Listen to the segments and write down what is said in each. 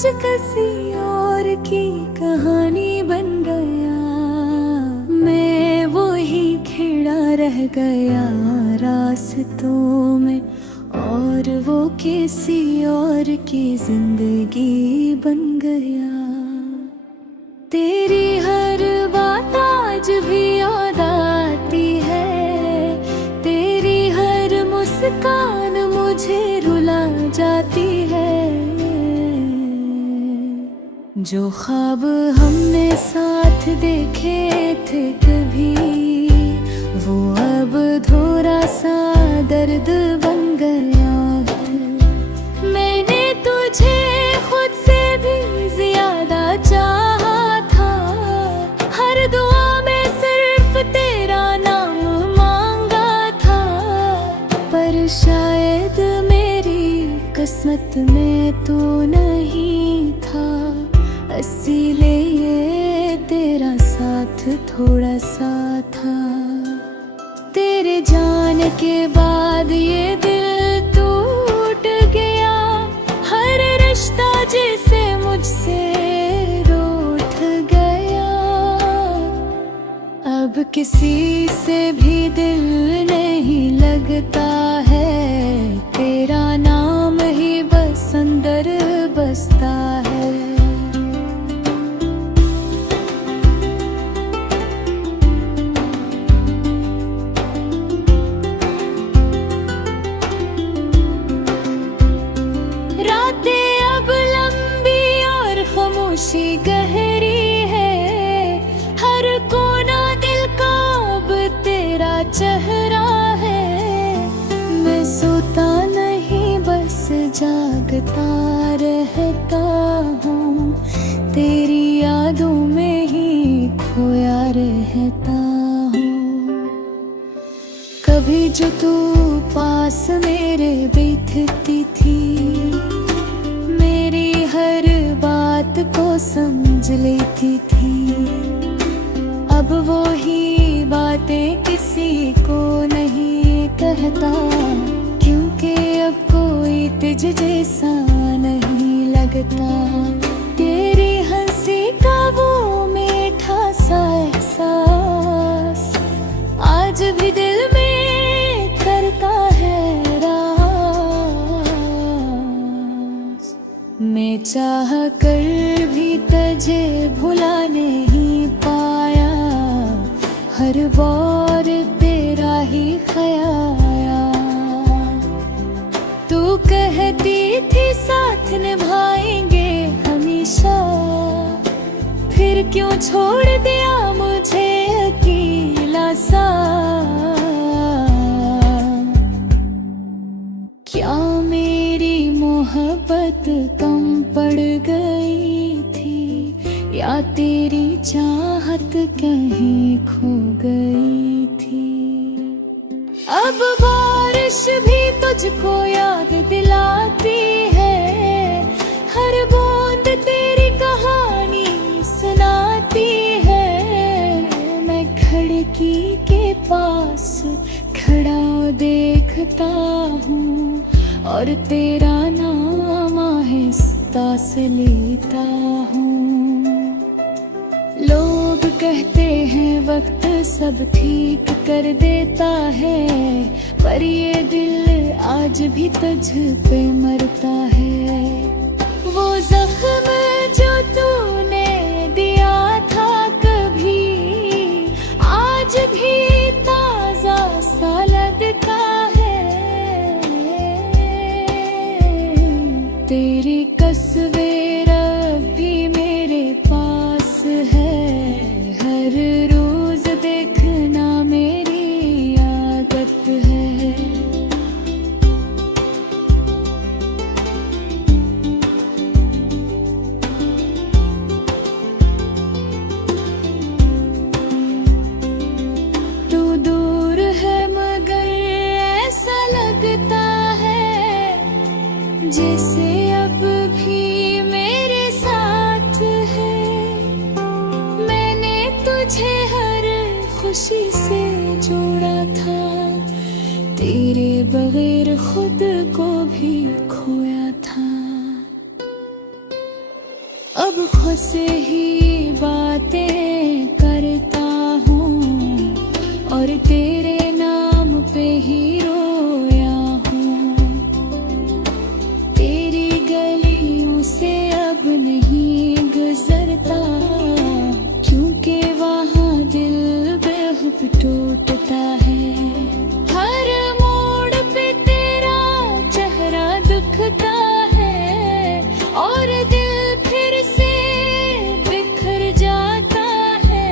आज किसी और की कहानी बन गया। मैं वो ही खिड़ा रह गया रास्तों में, और वो किसी और की जिंदगी बन गया। तेरी हर बात आज भी याद आती है, तेरी हर मुस्कान मुझे रुला जाती है। जो ख्वाब हमने साथ देखे थे कभी, वो अब थोड़ा सा दर्द बन गया है। मैंने तुझे खुद से भी ज्यादा चाहा था, हर दुआ में सिर्फ तेरा नाम मांगा था। पर शायद मेरी किस्मत में तो नहीं था, इसीलिए तेरा साथ थोड़ा सा था। तेरे जाने के बाद ये दिल टूट गया, हर रिश्ता जैसे मुझसे रूठ गया। अब किसी से भी दिल नहीं लगता है, तेरा नाम ही बस अंदर बसता है। खामोशी गहरी है, हर कोना दिल का अब तेरा चेहरा है। मैं सोता नहीं बस जागता रहता हूँ, तेरी यादों में ही खोया रहता हूँ। कभी जो तू पास मेरे बैठती थी, मेरी हर बात को समझ लेती थी। अब वो ही बातें किसी को नहीं कहता, क्योंकि अब कोई तुझ जैसा नहीं लगता। तेरी हंसी का वो मीठा सा एहसास आज भी दिल में करता है राज। मैं चाह कर भी तुझे भुला नहीं पाया, हर बार तेरा ही ख्याल। तू कहती थी साथ निभाएंगे हमेशा, फिर क्यों छोड़ दिया मुझे अकेला सा। क्या मेरी मोहब्बत कम पड़ गई थी, या तेरी चाहत कहीं खो गई थी। अब बारिश भी तुझको याद दिलाती है, हर बूंद तेरी कहानी सुनाती है। मैं खिड़की के पास खड़ा देखता हूँ, और तेरा नाम आहिस्ता से लेता हूँ। लोग कहते हैं वक्त सब ठीक कर देता है, पर ये दिल आज भी तुझ पे मरता है। वो जख्म जो तूने दिया था कभी, आज भी ताजा सा लगता है। तेरी तस्वीर अब भी मेरे पास है, हर रोज देखना मेरी आदत है। तू दूर है मगर ऐसा लगता है, जैसे अब भी मेरे साथ है। मैंने तुझे हर खुशी से जोड़ा था, तेरे बगैर खुद को भी खोया था। अब खुद से ही बातें करता हूँ और तेरे नाम पे ही रोया हूँ। तेरी गलियों से अब नहीं गुजरता, क्योंकि वहाँ दिल बेहुब टूटता है। हर मोड़ पे तेरा चेहरा दिखता है और दिल फिर से बिखर जाता है।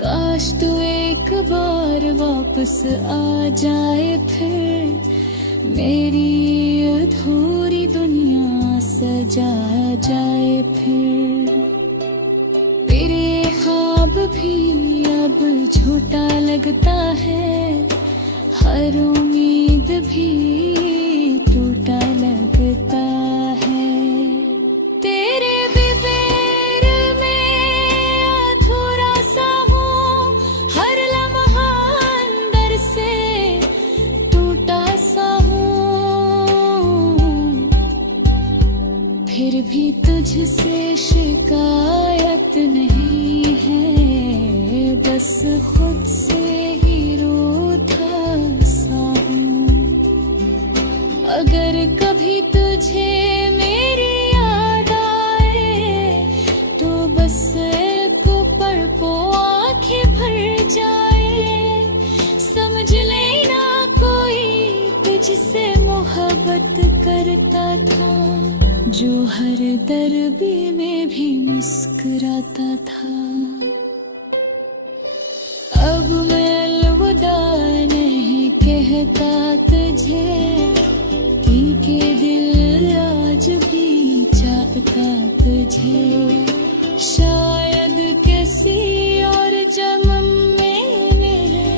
काश तू एक बार वापस आ जाए, फिर मेरी अधूरी दुनिया सजा जाए। फिर तेरे ख्वाब भी अब झूठा लगता है, हर उम्मीद भी टूटा लगता है। तेरे बेबेर में अधूरा सा हूँ, हर लम्हा अंदर से टूटा सा हूँ। फिर भी तुझसे शिकायत नहीं है, बस खुद से ही रूठा सा हूँ। अगर कभी तुझे मेरी याद आए तो बस को पढ़ पो आँखें भर जाए। समझ लेना कोई तुझसे मोहब्बत करता था, जो हर दर्दी में भी मुस्कुराता था। अब मैं अलविदा नहीं कहता तुझे, क्योंकि दिल आज भी चाहता तुझे। शायद किसी और जन्म में मेरे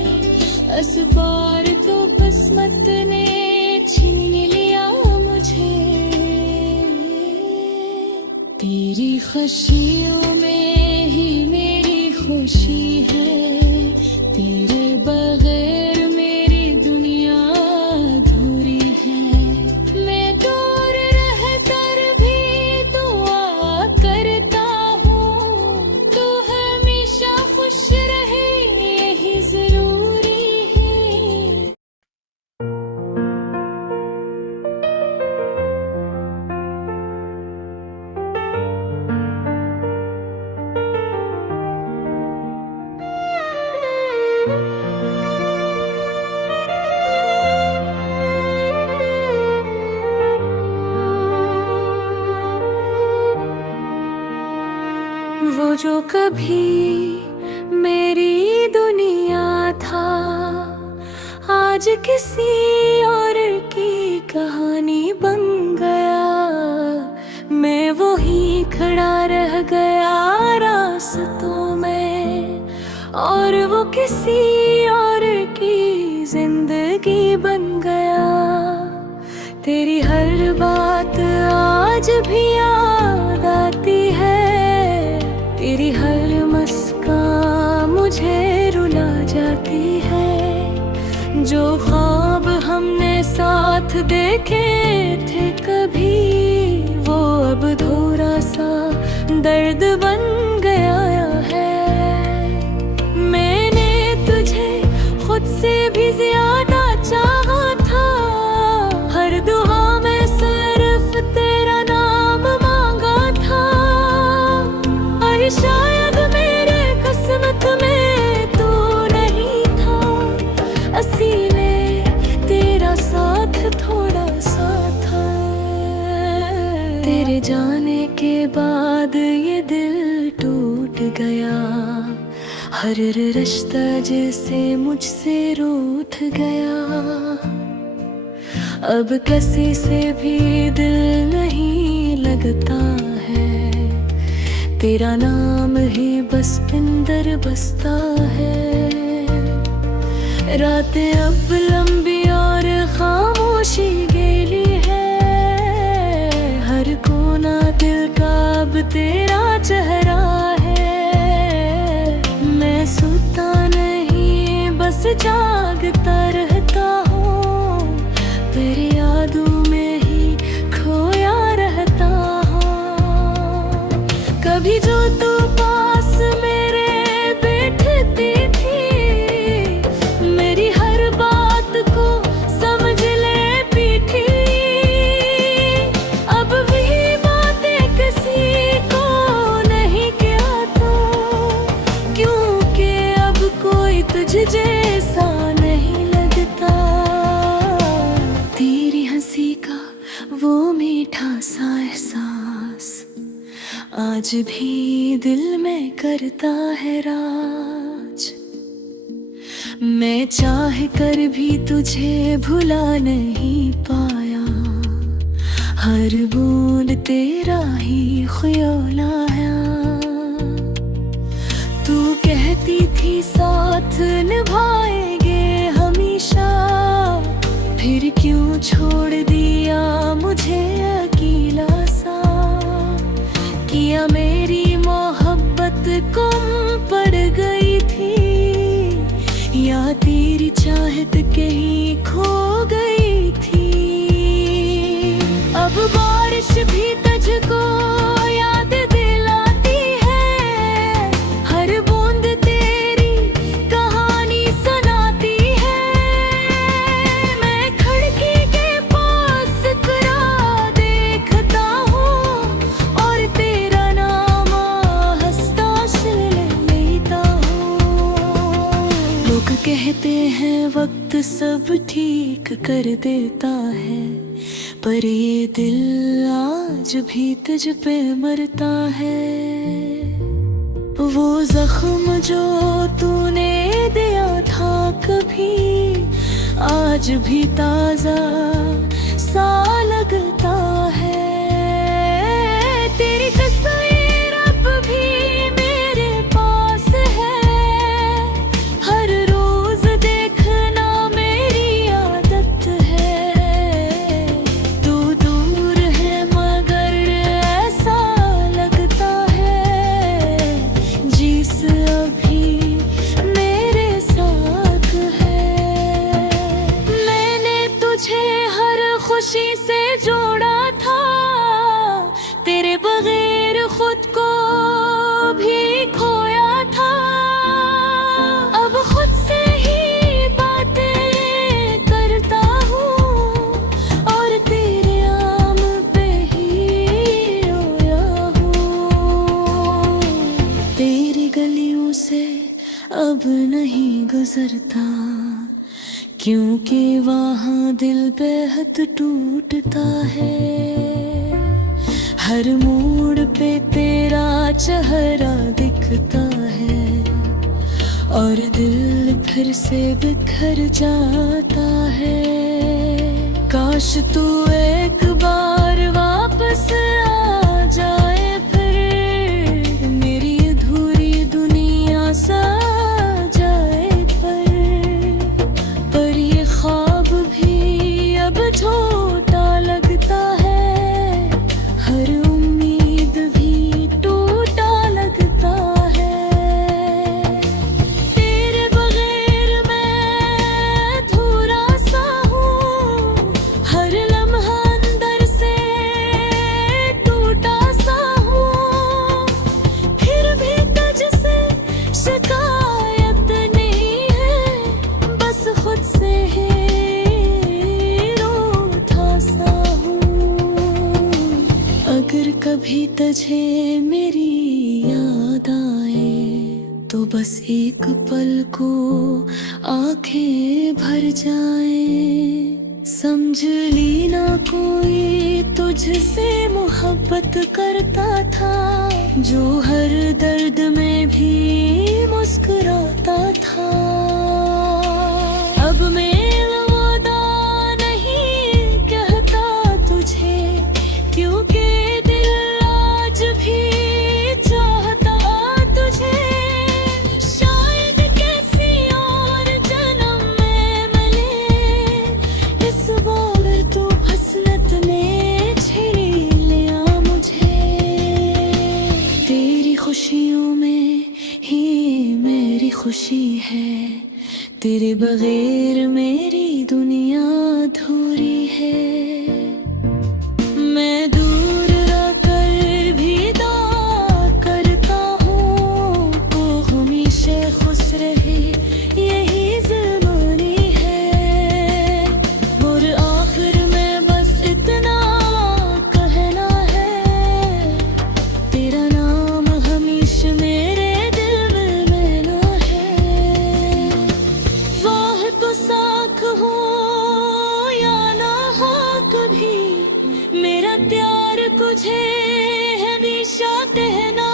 असबार तो किस्मत ने छीन लिया मुझे। तेरी खुशियों में ही मेरी खुशी है, तेरे बगैर मेरी दुनिया अधूरी है। मैं दूर रहकर भी दुआ करता हूँ, तू हमेशा खुश रहे यही जरूरी है। वो जो कभी मेरी दुनिया था, आज किसी और की कहानी बन गया। मैं वो ही खड़ा रह गया रास्तों में, और वो किसी और की जिंदगी बन गया। तेरी हर बात आज भी याद आती है, तेरी हर मुस्कान मुझे रुला जाती है। जो ख्वाब हमने साथ देखे थे कभी, वो अब अधूरा सा दर्द बन गया है। मैंने तुझे खुद से भी ज्यादा चाहा था, हर दुआ में सिर्फ तेरा नाम मांगा था। और शायद मेरे किस्मत में तू नहीं था, असीले तेरा साथ थोड़ा सा था। तेरे जाने के बाद ये दिल टूट गया, हर रिश्ता जैसे मुझसे रूठ गया। अब किसी से भी दिल नहीं लगता है, तेरा नाम ही बस अंदर बसता है। रातें अब लंबी और खामोशी गीली है, हर कोना दिल का अब तेरा चेहरा है। मैं सोता नहीं बस जागता रहता हूँ, तेरी यादों में ही खो आज भी दिल में करता है राज। मैं चाह कर भी तुझे भुला नहीं पाया, हर बूंद तेरा ही ख्याला है। तू कहती थी साथ निभाएंगे हमेशा, फिर क्यों छोड़ दिया मुझे अकेला सा। किया मेरी मोहब्बत कम पड़ गई थी, या तेरी चाहत कहीं खो गई थी। अब बारिश भी तुझको याद दिलाती है, हर बूंद तेरी कहानी सुनाती है। मैं खिड़की के पास खड़ा देखता हूँ, और तेरा नाम हंसता सुन लेता हूँ। लोग कहते हैं वक्त सब ठीक कर देता है, पर ये दिल आज भी तुझ पे मरता है। वो जख्म जो तूने दिया था कभी, आज भी ताजा सा लगता है। तेरी तस्वीर अब भी मेरे पास है, हर रोज देखना मेरी आदत है। तू दूर है मगर ऐसा लगता है, जिस अभी मेरे साथ है। मैंने तुझे हर खुशी से जोड़ा था, तेरे बगैर खुद को भी खोया था। अब खुद से ही बातें करता हूँ, और तेरे आम पे ही रोया हूँ। तेरी गलियों से अब नहीं गुजरता, क्योंकि वहाँ दिल बेहद टूटता है। हर मोड़ पे तेरा चेहरा दिखता है, और दिल फिर से बिखर जाता है। काश तू एक बार वापस आ जाए, फिर मेरी अधूरी दुनिया सा जाए। पर ये ख्वाब भी अब छोटा लगता है, हर उम्मीद भी टूटा लगता है। तेरे बगैर मैं अधूरा सा हूँ, हर लम्हा अंदर से टूटा सा हूँ। फिर भी तुझसे शिकायत नहीं है, बस खुद से ही रूठा सा हूँ। अगर कभी तुझे मेरी याद आए, तो बस एक पल को आंखें भर जाएं। समझ ली ना कोई तुझसे मोहब्बत करता था, जो हर दर्द में भी मुस्कुराता था। अब मैं वादा नहीं कहता तुझे, क्योंकि दिल आज भी चाहता तुझे। शायद किसी और जन्म में मिले, इस बार तो हसरत ने छीन लिया मुझे। तेरी खुशियों में ही मेरी खुशी है, तेरे बगैर मेरी दुनिया अधूरी है। मैं दूर रहकर भी दुआ करता हूँ, वो हमेशा खुश रहे, यही ज़मानी है। और आखिर में बस इतना कहना है, तेरा नाम हमेशा मेरे दिल में बना है। वाह तो साख हो या ना हो कभी, मेरा प्यार तुझे हमेशा कहना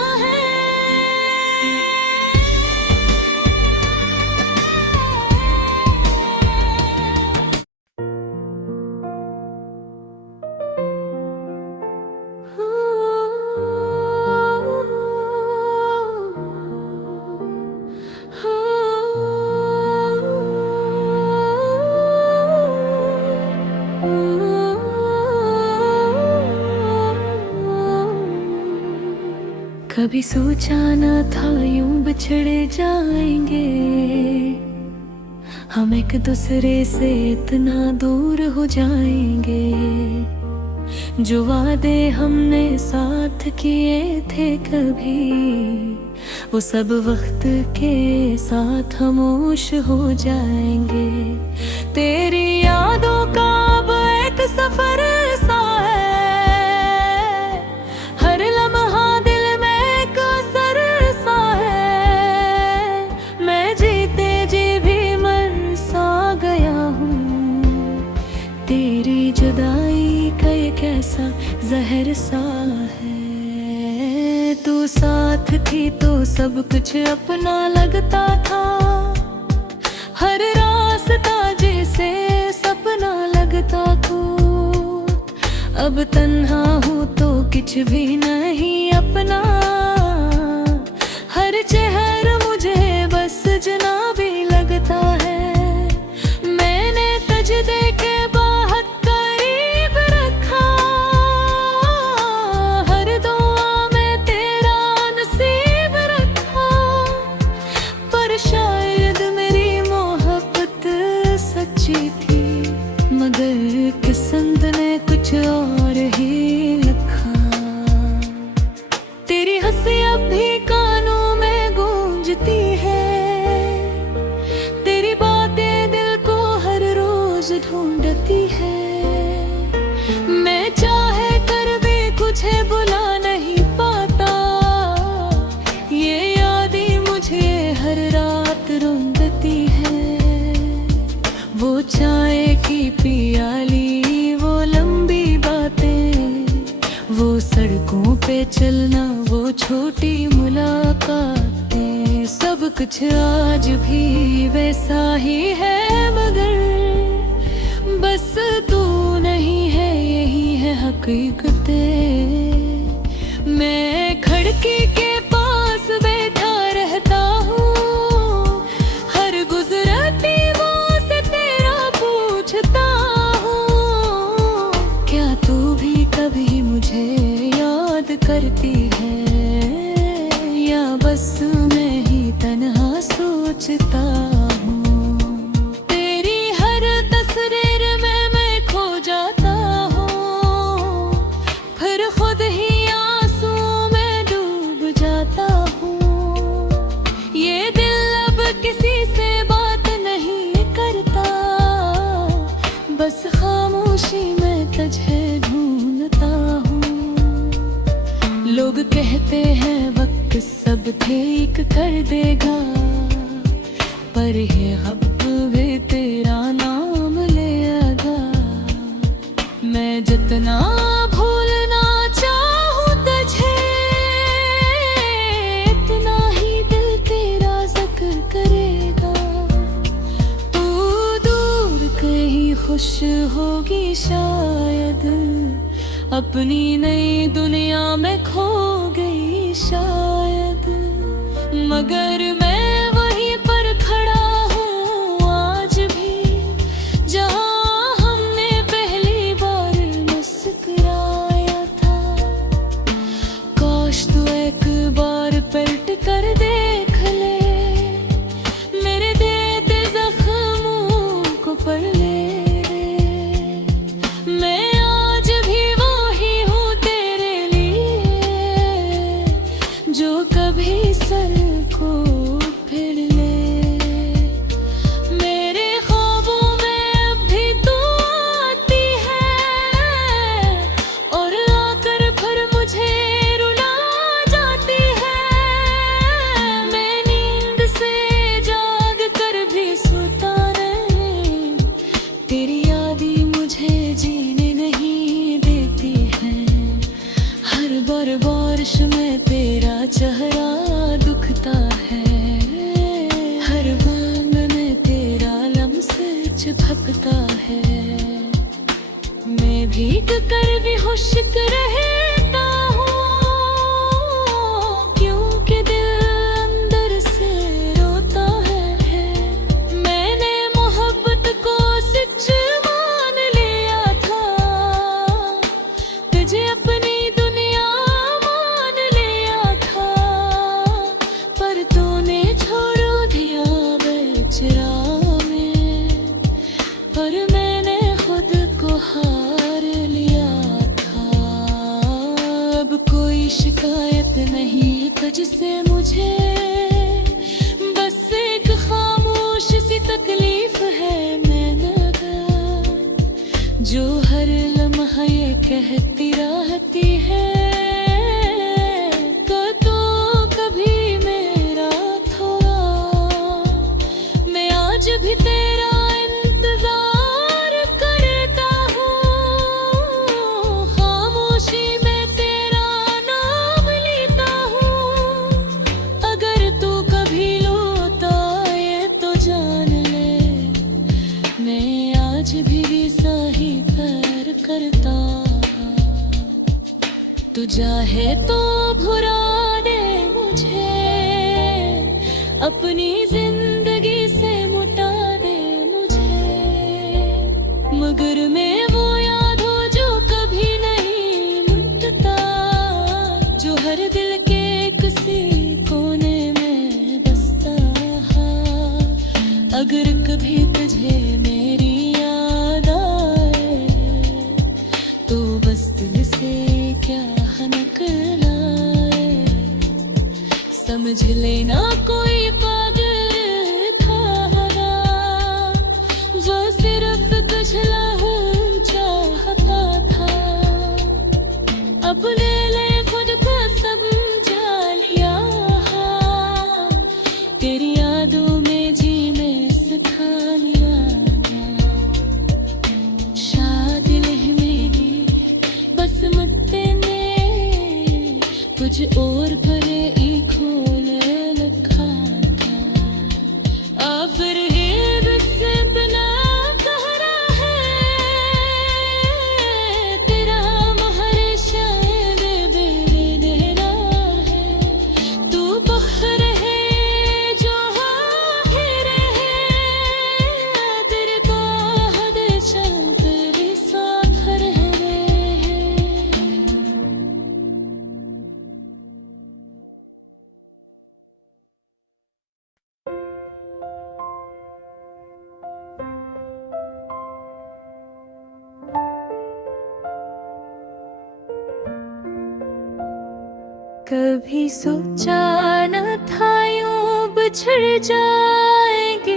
कभी सोचा न था यूं बिछड़ जाएंगे, हम एक दूसरे से इतना दूर हो जाएंगे। जो वादे हमने साथ किए थे कभी, वो सब वक्त के साथ खामोश हो जाएंगे। तेरी यादों का अब एक सफर सा है, हर लम्हा दिल में एक असर सा है। मैं जीते जी भी मर सा गया हूँ, तेरी जुदाई का ये कैसा जहर सा है। तू साथ थी तो सब कुछ अपना लगता था, हर रास्ता जैसे सपना लगता था। अब तन्हा हूँ तो कुछ भी नहीं अपना, हर चेहरा मुझे बस जनाबी लगता है। मैंने तुझ देखे बहुत करीब रखा, हर दुआ में तेरा नसीब रखा। पर शायद मेरी मोहब्बत सच्ची थी, मगर किस्मत ने कुछ और ही लिखा। तेरी हंसी अब भी कानों में गूंजती है, तेरी बातें दिल को हर रोज ढूंढती है। मैं चाहे कर भी कुछ बुला नहीं पाता, ये यादें मुझे हर रात रुंधती है। वो चाय की पियाली, वो लंबी बातें, वो सड़कों पे चलना, वो छोटी मुलाकातें, सब कुछ आज भी वैसा ही है। मगर बस तू नहीं है, यही है हकीकतें। मैं खिड़की के पास बैठा रहता हूँ, हर गुजरती वो से तेरा पूछता हूँ। क्या तू भी कभी मुझे याद करती है, या बस मैं ही तन्हा सोचता हूँ। तेरी हर तस्वीर में मैं खो जाता हूँ, फिर खुद ही आंसुओं में डूब जाता हूँ। ये दिल अब किसी से बात नहीं करता, बस खामोशी में तुझे ढूंढता हूँ। लोग कहते हैं वक्त सब ठीक कर देगा, पर ये अब भी तेरा नाम लेगा। मैं जितना भूलना चाहूँ तुझे, इतना ही दिल तेरा जिक्र करेगा। तू दूर कहीं खुश होगी शायद, अपनी नई दुनिया में खो गई शायद। मगर मैं वहीं पर खड़ा हूँ आज भी, जहाँ हमने पहली बार मुस्कुराया था। काश तू एक बार पलट कर देख ले, मेरे देते जख्मों को पढ़ ले। मैं आज भी वही हूँ तेरे लिए, जो कभी सर को फिर ले। मेरे ख्वाबों में अब भी तू आती है, और आकर फिर मुझे रुला जाती है। मैं नींद से जाग कर भी सोता नहीं, तेरी यादें मुझे जीने नहीं देती हैं। हर बार बारिश में तेरा चेहरा दुखता है, हर बूंद में तेरा लम्से चिपकता है। मैं भीग कर भी खुश्क रहता हूँ, क्योंकि दिल अंदर से रोता है। मैंने मोहब्बत को सच मान लिया था, तुझे अपनी दुनिया मान लिया था। पर मैंने खुद को हार लिया था। अब कोई शिकायत नहीं तुझसे मुझे, बस एक खामोश सी तकलीफ है मैंने जो हर लम्हा ये कहती रहती है तो कभी मेरा थोड़ा। मैं आज भी तेरा इंतजार करता हूँ, खामोशी में तेरा नाम लेता हूँ। अगर तू कभी लौटा ये तो जान ले, मैं आज भी सही प्यार करता। तू चाहे तो भुला दे मुझे, अपनी जिंदगी से मुटा दे मुझे, मगर मैं वो याद हो जो कभी नहीं मिटता, जो हर दिल के किसी कोने में बसता। अगर कभी तुझे मेरी याद आए तो बस दिल से क्या निकलाए, समझ लेना कोई पागल था जो सिर्फ तुझ लहू चाहता था। अब ले ले खुद को समझा लिया, तेरी यादों में जीने सिखा लिया। शायद दिल मेरी बस मत ने कुछ और भरे ही खोले लिखा था। अब से बिना कहरा है तेरा महर शायद बेदेना है। तू बहर है जो आखिर है, तेरे को हद चल तेरे साथ रहे। कभी सोचा न था यूं बिछड़ जाएंगे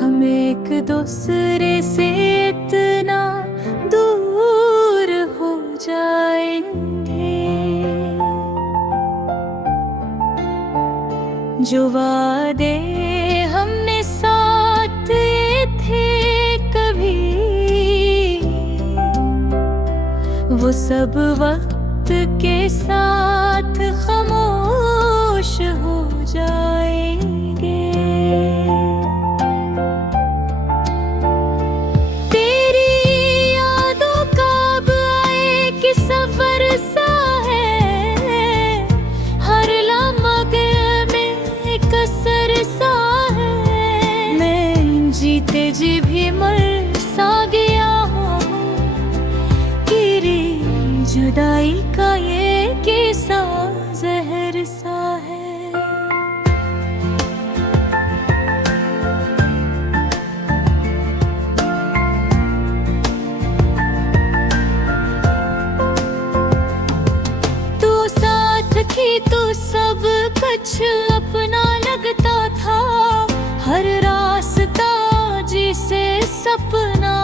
हम एक दूसरे से, इतना दूर हो जाएंगे। जो वादे हमने साथ किए थे कभी, वो सब वक्त के साथ खामोश हो जाएंगे। तेरी यादों का अब आए कि सफर सा है, हर लम्हे में एक असर सा है। मैं जीते जी भी मर सा गया हूँ, जुदाई का ये किस्सा जहर सा है। तू साथ थी तो सब कुछ अपना लगता था, हर रास्ता जिसे सपना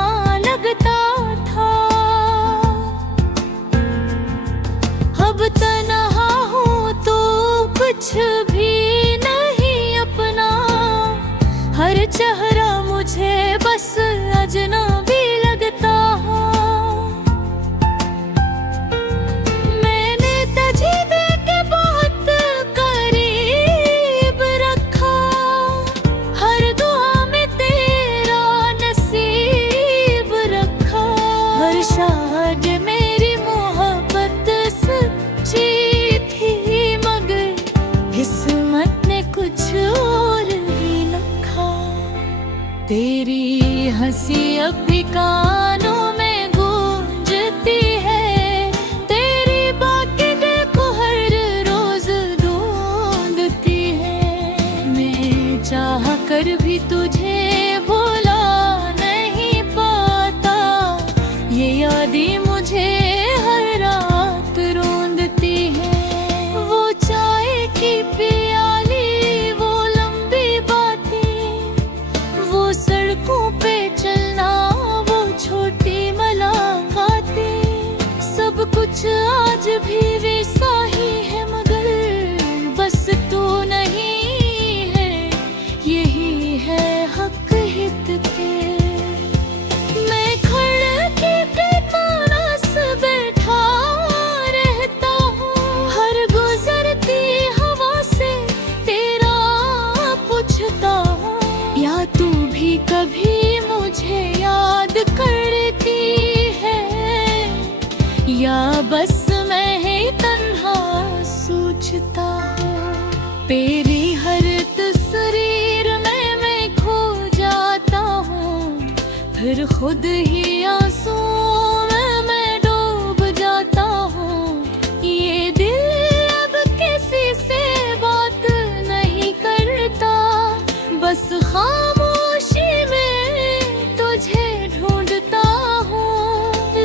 लगता था। अब तन्हा हूँ तो कुछ भी नहीं अपना, हर चेहरा मुझे बस अजनबी लगता है। मैंने तुझे देख के बहुत करीब रखा, हर दुआ में तेरा नसीब रखा। हर शाद मेरी मोहब्बत सच्ची थी, मगर किस्मत ने कुछ और ही लिखा। तेरी हंसी अब भी कानों में गूंजती है, तेरी बातें दिल को हर रोज ढूंढती है। मैं चाह कर भी तुझे तुझे भुला नहीं पाता। ये यादें मुझे हर रात रोंदती है। वो चाय की प्याली, वो लंबी बातें, वो सड़कों पे चलना, वो छोटी मुलाकातें, सब कुछ आज भी वैसा ही है, मगर बस तू नहीं है। यही है हक हित के। मैं खिड़की के पास बैठा रहता हूँ, हर गुजरती हवा से तेरा पूछता हूँ। या तू भी कभी मुझे याद करती है, या बस मैं ही तन्हा सोचता हूँ। तेरी हर तस्वीर में मैं खो जाता हूँ, फिर खुद ही आंसुओं में मैं डूब जाता हूँ। ये दिल अब किसी से बात नहीं करता, बस खामोशी में तुझे ढूंढता हूँ।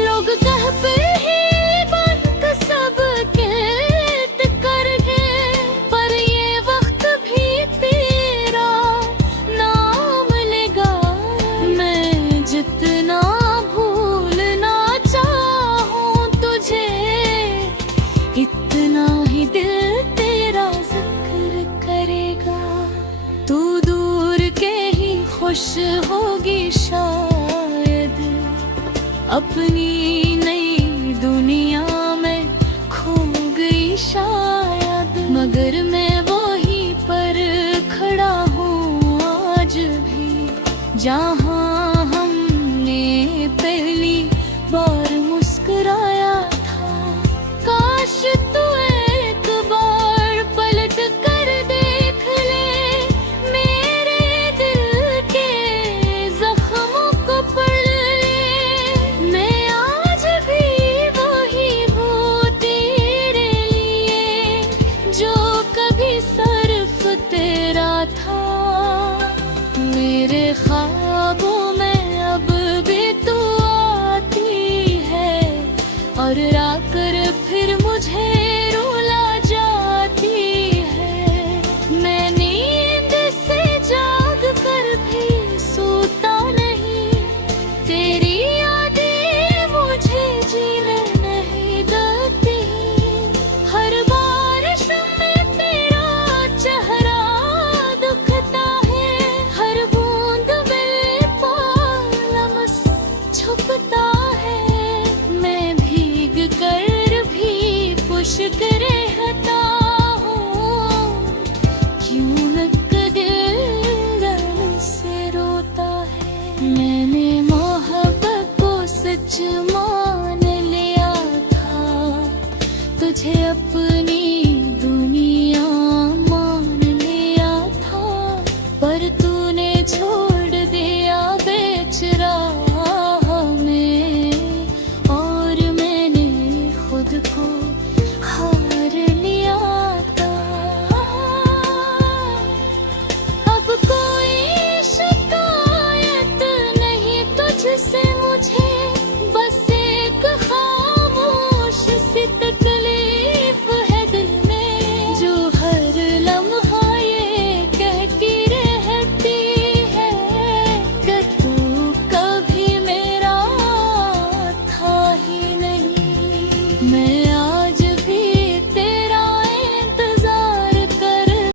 लोग कहते हैं बात सब कैद कर गए, पर ये वक्त भी तेरा नाम लेगा। मैं जितना भूलना चाहूँ तुझे, इतना ही दिल तेरा जिक्र करेगा। तू दूर के ही खुश होगी शायद, अपनी नई दुनिया में खो गई शायद, मगर मैं वहीं पर खड़ा हूँ आज भी, जहाँ हमने पहली बार मुस्कुराया था। काश तू एक बार पलट कर देख ले, मेरे दिल के जख्मों को पढ़ ले। मैं आज भी वही हूँ तेरे लिए, जो कभी सिर्फ तेरा था। मेरे ख्वाबों में अब भी तू आती है, और आकर फिर मुझे रुला जाती है। मैं नींद से जाग कर भी सोता नहीं, तेरी यादें मुझे जीने नहीं देती। हर बारिश में तेरा चेहरा दुखता है, हर बूंद में लम्स छुपता है। मैं भीग कर भी पुष्क रहता हूँ, क्यों न दिल से रोता है।